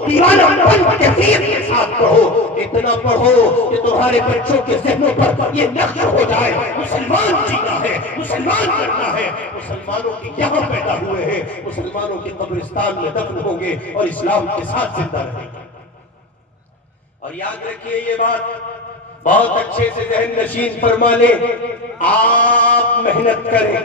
دیوانہ پن کیفیت کے ساتھ پڑھو، اتنا پڑھو کہ تمہارے بچوں کے ذہنوں پر یہ نقش ہو جائے، مسلمان جینا ہے، مسلمان کرنا ہے، مسلمانوں کی یہاں پیدا ہوئے ہیں، مسلمانوں کے قبرستان میں دفن ہوں گے اور اسلام کے ساتھ زندہ رہیں گے۔ اور یاد رکھیے یہ بات بہت اچھے سے ذہن نشین فرما لیں، آپ محنت کریں،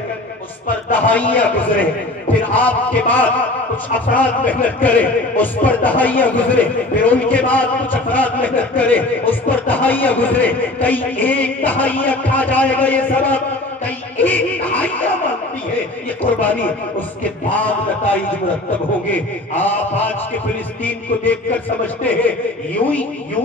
اس پر دہائیاں گزریں، پھر آپ کے بعد کچھ افراد محنت کریں، اس پر دہائیاں گزریں، پھر ان کے بعد کچھ افراد محنت کریں، اس پر دہائیاں گزریں، کئی ایک دہائیاں کھا جائے گا یہ سبب، کئی ایک دہائیاں مانگتی ہے یہ قربانی، اس کے بعد نتائج مرتب ہوں گے۔ آپ آج کے فلسطین کو دیکھ کر سمجھتے ہیں یوں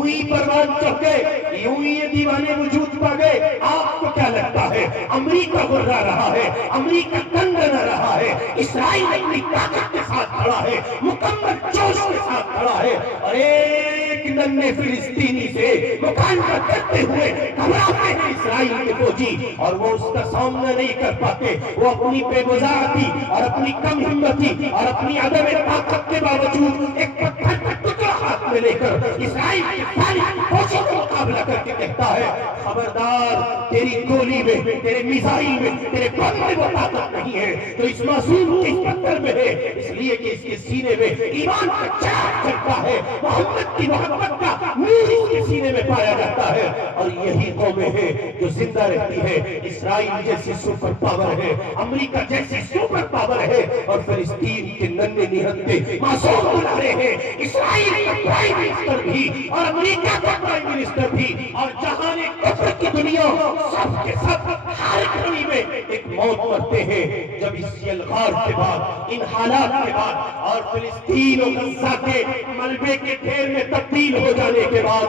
ہی پروان چڑھ گئے، یوں ہی یہ دیوانے وجود پا گئے، آپ کو کیا لگتا ہے امریکہ گرا رہا ہے، امریکہ تنگ نہ رہا ہے، اسرائیل اپنی طاقت کے ساتھ کھڑا ہے، مکمل جوش کے ساتھ کھڑا ہے، اور ایک ننھے فلسطینی سے مقابلہ کرتے ہوئے گھبراتے ہیں اسرائیل کے فوجی، اور وہ اس کا سامنا نہیں کر پاتے، وہ اپنی بے گزارتی اور اپنی کم ہمتی اور اپنی عدم طاقت کے باوجود ایک پتھر کا ٹکڑا ہاتھ میں لے کر اسرائیل کی ساری فوجوں کو مقابلہ کر کے کہتا ہے خبردار، تیری گولی میں، تیرے میزائل میں، تیرے بم میں وہ طاقت نہیں ہے تو اس معصوم کے اس پتھر میں ہے، اس لیے کہ اس کے سینے میں ایمان کا چراغ جلتا ہے، محمد کی محبت کا نور اس کے سینے میں پایا جاتا ہے، اور یہی قومیں ہیں جو زندہ رہتی ہے۔ اسرائیل جیسی سپر پاور ہے، امریکہ جیسی سپر پاور ہے، اور فلسطین کے ننھے نہتے معصوم بنا رہے ہیں، اسرائیل کا پرائم منسٹر بھی اور امریکہ کا پرائم منسٹر بھی اور جہان کفر کی دنیا سب کے سب ہر کھڑی میں ایک موت مرتے ہیں جب اس یلغار کے بعد، ان حالات کے بعد، اور فلسطین و غزہ کے ملبے کے ڈھیر میں تبدیل ہو جانے کے بعد،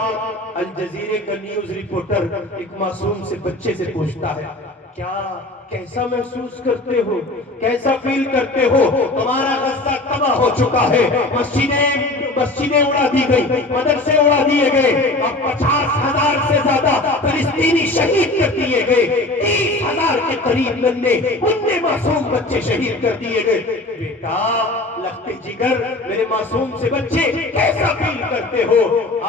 الجزیرے کا نیوز رپورٹر ایک معصوم سے بچے سے پوچھتا ہے کیا کیسا محسوس کرتے ہو، کیسا فیل کرتے ہو، تمہارا غزہ تباہ ہو چکا ہے، مسجدیں اڑا دی گئی، مدرسے اڑا دیے گئے، اب 50,000 سے زیادہ فلسطینی شہید کر دیے گئے، 30,000 کے قریب ننھے معصوم بچے شہید کر دیے گئے۔ بیٹا لخت جگر میرے معصوم سے بچے کیسا فیل کرتے ہو؟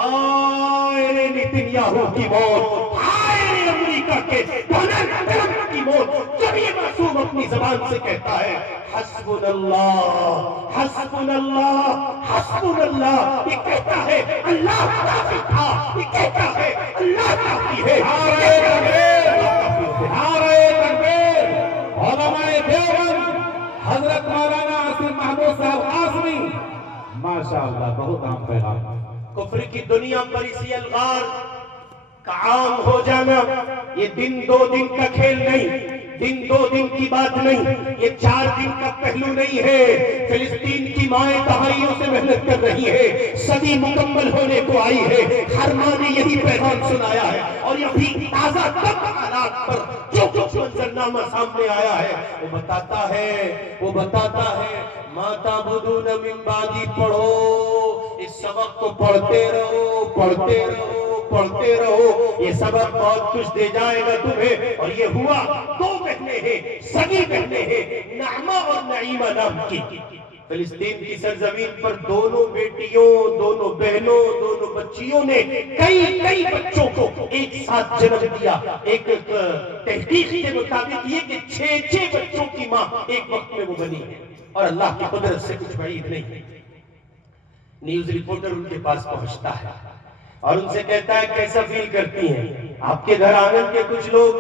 آئے رے نیتنیاہو کی موت، آئے رے امریکہ کے ڈونلڈ ٹرمپ کی موت، جب یہ معصوم اپنی زبان سے کہتا ہے حسبنا اللہ حسبنا اللہ حسبنا اللہ، یہ کہتا ہے اللہ کافی تھا، یہ کہتا ہے اللہ کافی ہے، نعرہ تکبیر، نعرہ تکبیر۔ علماء دیوبند حضرت مولانا عاصم محمود صاحب قاسمی، ماشاءاللہ بہت عام پیغام۔ کفر کی دنیا پر اسی الغار کا عام ہو جانا یہ دن دو دن کا کھیل نہیں، دن دو دن کی بات نہیں، یہ 4 دن کا پہلو نہیں ہے۔ فلسطین کی مائیں دہائیوں سے محنت کر رہی ہے، صدی مکمل ہونے کو آئی ہے، ہر ماں نے یہی پیغام سنایا ہے، اور یہ بھی تازہ تب حالات پر جو کچھ منظرنامہ سامنے آیا ہے وہ بتاتا ہے مَا تَعْبُدُونَ مِن بَعْدِي پڑھو، اس سبق کو پڑھتے رہو، پڑھتے رہو، پڑھتے رہو، یہ سبق بہت کچھ دے جائے گا تمہیں۔ اور یہ ہوا 2 بہنیں ہیں، سگی بہنیں ہیں، نعمہ اور نعیمہ نام کی، فلسطین کی سرزمین پر دونوں بیٹیوں، دونوں بہنوں، دونوں بچیوں نے کئی بچوں کو ایک ساتھ جنم دیا۔ ایک تحقیق کے مطابق یہ کہ 6 بچوں کی ماں ایک وقت میں وہ بنی ہے، اور اللہ کی قدرت سے کچھ بعید نہیں۔ نیوز رپورٹر ان کے پاس پہنچتا ہے اور ان سے کہتا ہے کیسا فیل کرتی ہیں؟ آپ کے گھر آنگن کے کچھ لوگ،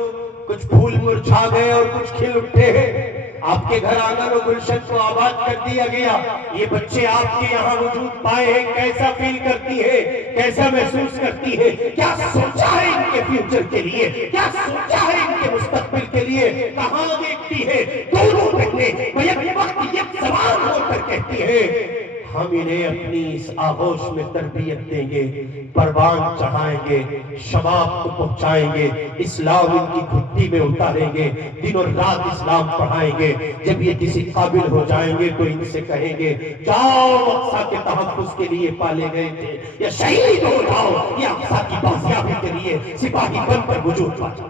کچھ پھول مرجھا گئے اور کچھ کھل اٹھے ہیں، آپ کے گھر آنگن اور گلشن کو آباد کر دیا گیا، یہ بچے آپ کے یہاں وجود پائے ہیں، کیسا فیل کرتی ہے، کیسا محسوس کرتی ہے؟ کیا سوچا ہے ان کے فیوچر کے لیے، کیا سوچا ہے ان کے مستقبل کے لیے؟ کہاں دیکھتی ہے دونوں بہنیں بیک وقت یک زبان ہو کر کہتی ہے ہم انہیں اپنی اس آغوش میں تربیت دیں گے، پروان چڑھائیں گے، شباب کو پہنچائیں گے، اسلام ان کی گھٹی میں اتاریں گے، دن اور رات اسلام پڑھائیں گے، جب یہ کسی قابل ہو جائیں گے تو ان سے کہیں گے جاؤ اقصیٰ کے تحفظ کے لیے پالے گئے تھے، یا شہید ہو جاؤ یا اقصیٰ کی بازیابی کے لیے سپاہی بن کر وجود پا جاؤ۔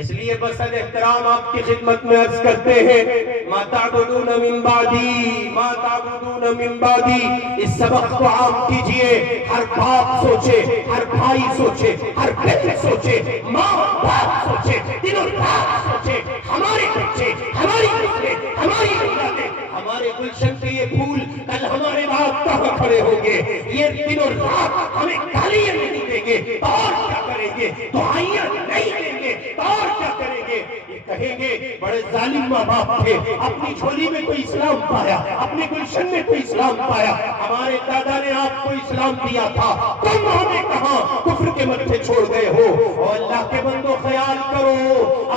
اس لیے بسد احترام آپ کی خدمت میں عرض کرتے ہیں ما تعبدون من بعدی ما تعبدون من بعدی، اس سبق کو عام کیجئے، ہر باپ سوچے، ہر بھائی سوچے، ہر بہن سوچے، ماں باپ سوچے، دنوں رات سوچے، ہمارے بچے، ہماری نسلیں، ہماری اولادیں، ہمارے گلشن کے یہ پھول کل ہمارے بعد کہاں کھڑے ہوں گے؟ یہ دنوں رات ہمیں گالیاں نہیں دیں گے تو اور کیا کریں گے؟ دعائیاں نہیں دیں گے تو اور کیا کریں گے؟ یہ کہیں گے بڑے ظالم ماں باپ تھے، اپنی جھولی میں کوئی اسلام پایا، اپنے گلشن میں کوئی اسلام پایا، ہمارے دادا نے آپ کو اسلام دیا تھا، تم ہمیں کہاں کفر کے متھے چھوڑ گئے ہو؟ اور اللہ کے بندو خیال کرو،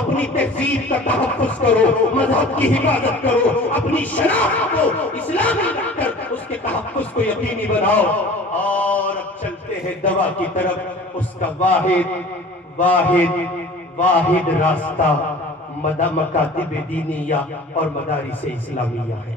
اپنی تہذیب کا تحفظ کرو، مذہب کی حفاظت کرو، اپنی شناخت کو اسلامی رکھ کر اس کے تحفظ کو یقینی بناؤ۔ اور اب چلتے ہیں دوا کی طرف، اس کا واحد راستہ مکاتب دینیہ اور مدارس اسلامیہ ہے۔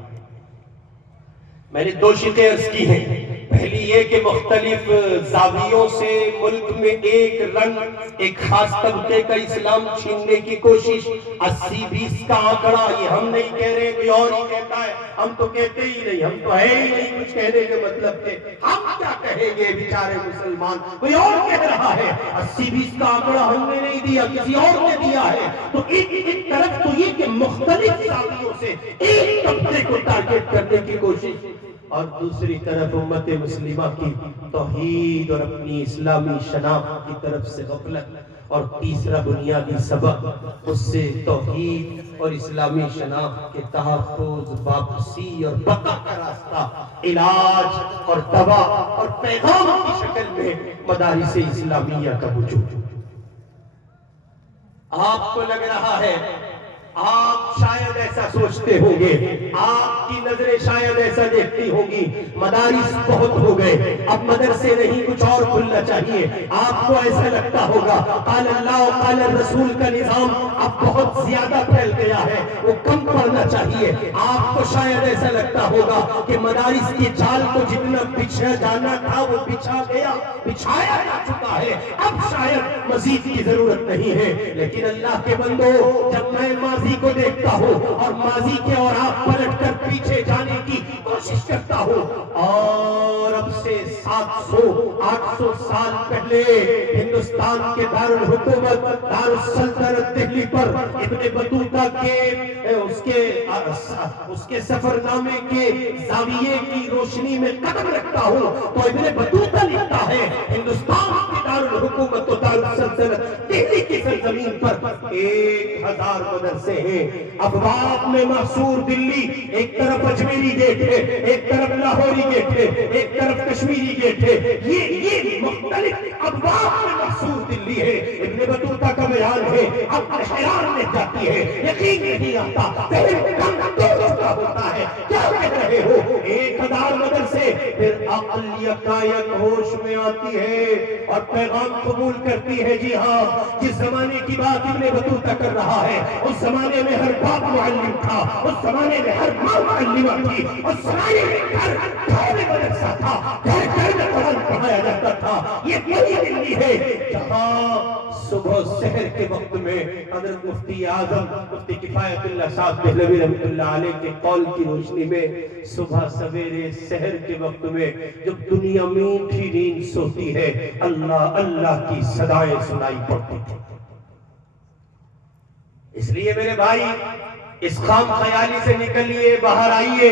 میں نے دو شقیں عرض کی ہیں، پہلی یہ کہ مختلف زاویوں سے ملک میں ایک رنگ، ایک خاص طبقے کا اسلام چھیننے کی کوشش، 80-20 کا آنکڑا، یہ ہم نہیں کہہ رہے، کوئی اور ہی کہتا ہے، ہم تو کہتے ہی نہیں، ہم تو ہے ہی نہیں کچھ کہنے کے مطلب کے، ہم کیا کہیں گے بیچارے مسلمان، کوئی اور کہہ رہا ہے، 80-20 کا آنکڑا ہم نے نہیں دیا، کسی اور نے دیا ہے۔ تو ایک طرف تو یہ کہ مختلف زاویوں سے ایک طبقے کو ٹارگٹ کرنے کی کوشش، اور دوسری طرف امت مسلمہ کی توحید اور اپنی اسلامی شناخت کی طرف سے غفلت، اور تیسرا بنیادی سبب اس سے توحید اور اسلامی شناخت کے تحفظ، واپسی اور بقا کا راستہ، علاج اور دوا اور پیغام کی شکل میں مدارس اسلامیہ کا وجود۔ آپ کو لگ رہا ہے، آپ شاید ایسا سوچتے ہوں گے، آپ کی نظریں شاید ایسا دیکھتی ہوں گی، مدارس بہت ہو گئے، اب مدرسے نہیں کچھ اور کھلنا چاہیے۔ آپ کو ایسا لگتا ہوگا قال اللہ و قال الرسول کا نظام اب بہت زیادہ پھیل گیا ہے، وہ کم پڑنا چاہیے۔ آپ کو شاید ایسا لگتا ہوگا کہ مدارس کی جال کو جتنا بچھا جانا تھا وہ بچھا گیا، بچھایا جا چکا ہے، اب شاید مزید کی ضرورت نہیں ہے۔ لیکن اللہ کے بندو، جب میں ماضی کو دیکھتا ہوں اور ماضی کے اور آپ پلٹ کر پیچھے جانے کی کوشش کرتا ہوں، اور اب سے 700-800 سال پہلے ہندوستان کے دارالحکومت دارالسلطنت دہلی پر ابن بطوطہ کے اس کے سفر نامے کے زاویے کی روشنی میں قدم رکھتا ہوں تو ابن بطوطہ لکھتا ہے ہندوستان کے دارالحکومت و دارالسلطنت دہلی کی سرزمین پر 1000 مدرسے ہیں۔ ابواب میں محصور دلی، ایک طرف اجمیری گیٹ ہے، ایک طرف لاہوری گیٹ ہے، ایک طرف کشمیری گیٹ ہے، یہ مختلف ابواب میں محصور دلی ہے۔ ابن بطوطہ کا بیان ہے، اب حیران میں جاتی ہے، یقین نہیں آتا، ہوتا ہے، کیا کہہ رہے ہو؟ 1000 مدرسے، پھر عقل یکایک ہوش میں آتی ہے اور پیغام قبول کرتی ہے۔ جی ہاں، جس زمانے کی بات ابن بطوطہ کر رہا ہے، اس زمانے میں ہر باپ معلم تھا، اس زمانے میں ہر ماں معلمہ تھی، اس زمانے میں ہر گھر میں مدرسہ تھا، گھر گھر میں قرآن پڑھایا جاتا تھا۔ یہ وہی دلی ہے جہاں صبح سحر کے وقت میں حضرت مفتی اعظم مفتی کفایت اللہ صاحب دہلوی رحمۃ اللہ علیہ کے قول کی روشنی میں صبح سویرے سحر کے وقت میں جب دنیا میٹھی نیند سوتی ہے، اللہ اللہ کی صدائیں سنائی پڑتی تھی۔ اس لیے میرے بھائی، اس خام خیالی سے نکلیے، باہر آئیے،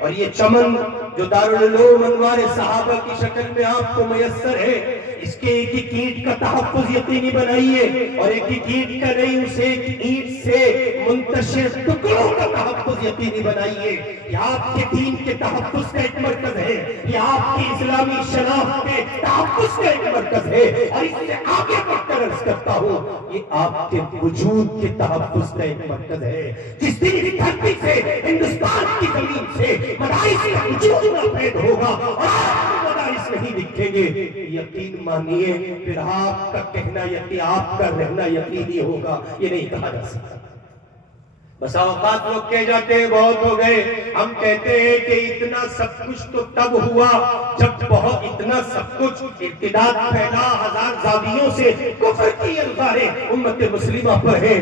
اور یہ چمن جو دارالعلوم انوار صحابہ کی شکل میں آپ کو میسر ہے، اس کے ایک ایک اینٹ کا تحفظ یقینی بنائیے، اور ایک ایک اینٹ کا نہیں، اسے ایک اینٹ سے منتشر ٹکڑوں کا تحفظ یقینی بنائیے۔ یہ آپ کے دین کے تحفظ کا ایک مرکز ہے، یہ آپ کی اسلامی شناخت کے تحفظ کا ایک مرکز ہے، اور اس سے آگے بڑھ کر عرض کرتا ہوں، یہ آپ کے وجود کے تحفظ کا ایک مرکز ہے۔ جس دن کی دھرتی سے، ہندوستان کی زمین سے مدارس کا وجود ناپید ہوگا اور آپ کو مدارس نہیں دکھیں گے، یقین مانیے پھر آپ کا کہنا یقین، آپ کا رہنا یقینی ہوگا، یہ نہیں کہا جا سکتا۔ بسا اوقات لوگ کہہ جاتے ہیں بہت ہو گئے. ہم کہتے ہیں کہ اتنا سب کچھ تو تب ہوا جب بہت اتنا سب کچھ ارتداد پھیلا, ہزار زاویوں سے کفر کی انواریں امت مسلمہ پر ہیں.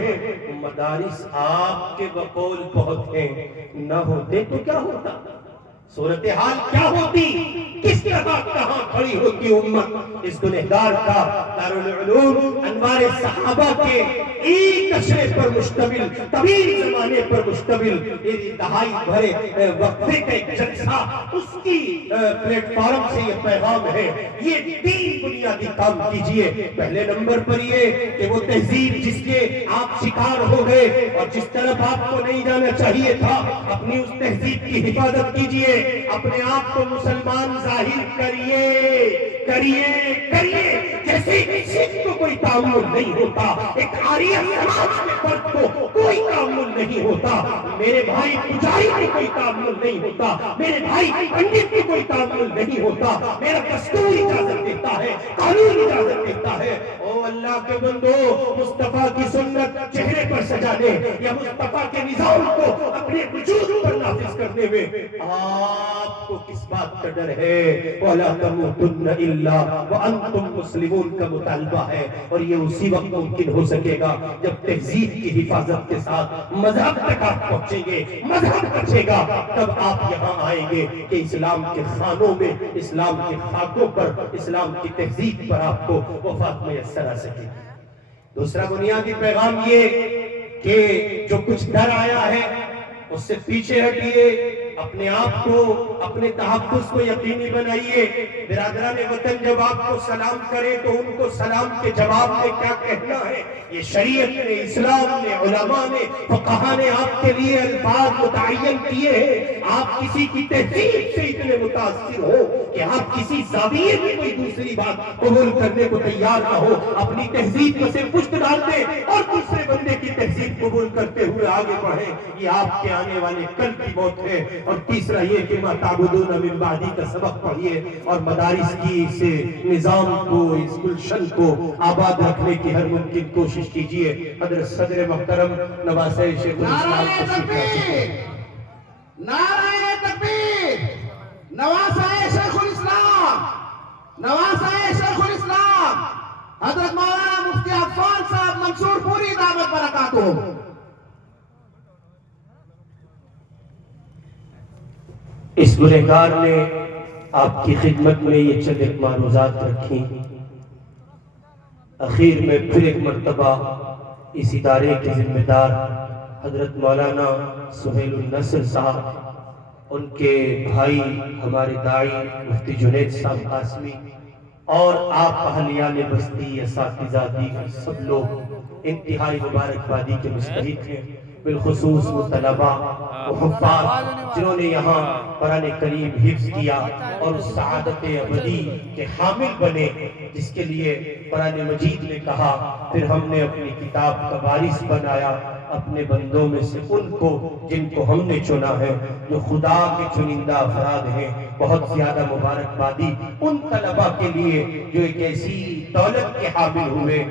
مدارس آپ کے بقول بہت ہیں, نہ ہوتے تو کیا ہوتا, صورتحال کیا ہوتی, کس طرح کہاں کھڑی ہوتی امت. اس گنہگار کا دارالعلوم انوار صحابہ کے ایک اشرے پر مشتمل, طویل زمانے پر مشتمل, دہائی بھرے وقفے کا ایک جلسہ, اس کی پلیٹ فارم سے یہ پیغام ہے. یہ تین بنیادی کام کیجئے. پہلے نمبر پر یہ کہ وہ تہذیب جس کے آپ شکار ہو گئے اور جس طرف آپ کو نہیں جانا چاہیے تھا, اپنی اس تہذیب کی حفاظت کیجئے. اپنے آپ کو مسلمان ظاہر کریے جیسے سکھ کو کوئی تعامل نہیں ہوتا, ایک آریہ سماج کے فرد کو کوئی تعامل نہیں ہوتا, میرے بھائی پجاری کو کوئی تعامل نہیں ہوتا, میرے بھائی پنڈت کو کوئی تعامل نہیں ہوتا. میرا دستور اجازت دیتا ہے, قانون اجازت دیتا ہے. او اللہ کے بندو, مصطفیٰ کی سنت چہرے پر سجانے یا مصطفیٰ کے نظام کو اپنے وجود پر نافذ کرنے میں آپ کو کس بات کا ڈر ہے؟ وَلَا تَمُوتُنَّ إِلَّا وَأَنْتُمْ مُسْلِمُونَ کا مطالبہ ہے, اور یہ اسی وقت ممکن ہو سکے گا جب تہذیب کی حفاظت کے ساتھ مذہب تک آپ پہنچیں گے, مذہب بچے گا, تب آپ یہاں آئیں گے کہ اسلام کے خانوں میں, اسلام کے خاکوں پر, اسلام کی تہذیب پر آپ کو وفات میسر آ سکے. دوسرا بنیادی پیغام یہ کہ جو کچھ ڈر آیا ہے اس سے پیچھے ہٹیے, اپنے آپ کو, اپنے تحفظ کو یقینی بنائیے. برادران وطن جب آپ کو سلام کریں تو ان کو سلام کے جواب میں کیا کہنا ہے, یہ شریعت نے, اسلام نے, علماء نے, فقہاء نے آپ کے لیے الفاظ متعین کیے ہیں. آپ کسی کی تہذیب سے اتنے متاثر ہو کہ آپ کسی زاویے میں کوئی دوسری بات قبول کرنے کو تیار نہ ہو, اپنی تہذیب کو صرف پشت ڈال دیں اور دوسرے بندے کی تہذیب قبول کرتے ہوئے آگے بڑھیں. یہ آپ کے آنے والے کل کی موت ہے. اور تیسرا یہ کہ ما تعبدون من بعدی کا سبق پڑھیے اور مدارس کی اس نظام کو, اس گلشن کو آباد رکھنے کی ہر ممکن کوشش کیجئے. حضرت صدر محترم نواسہ شیخ الاسلام نعرہ تکبیر, نواسہ شیخ الاسلام, نواسہ شیخ الاسلام حضرت مولانا مفتی عفان صاحب منصور پوری دعوت برکاتہ. اس گنہگار نے آپ کی خدمت میں یہ چند ایک معروضات رکھی. اخیر میں پھر ایک مرتبہ اس ادارے کے ذمہ دار حضرت مولانا سہیل النصر صاحب, ان کے بھائی ہمارے داعی مفتی جنید صاحب قاسمی اور آپ اہلیان بستی, اساتذہ, دیگر سب لوگ انتہائی مبارکبادی کے مستحق ہیں. بالخصوص وہ طلبہ, وہ حفاظ جنہوں نے یہاں قرآن کریم حفظ کیا اور اس سعادت ابدی کے حامل بنے جس کے لیے قرآن مجید نے کہا, پھر ہم نے اپنی کتاب کا وارث بنایا اپنے بندوں میں سے ان کو جن کو ہم نے چنا ہے, جو خدا کے چنندہ افراد ہیں. بہت زیادہ مبارکبادی ان طلبہ کے لیے جو ایک ایسی دولت کے حامل ہوئے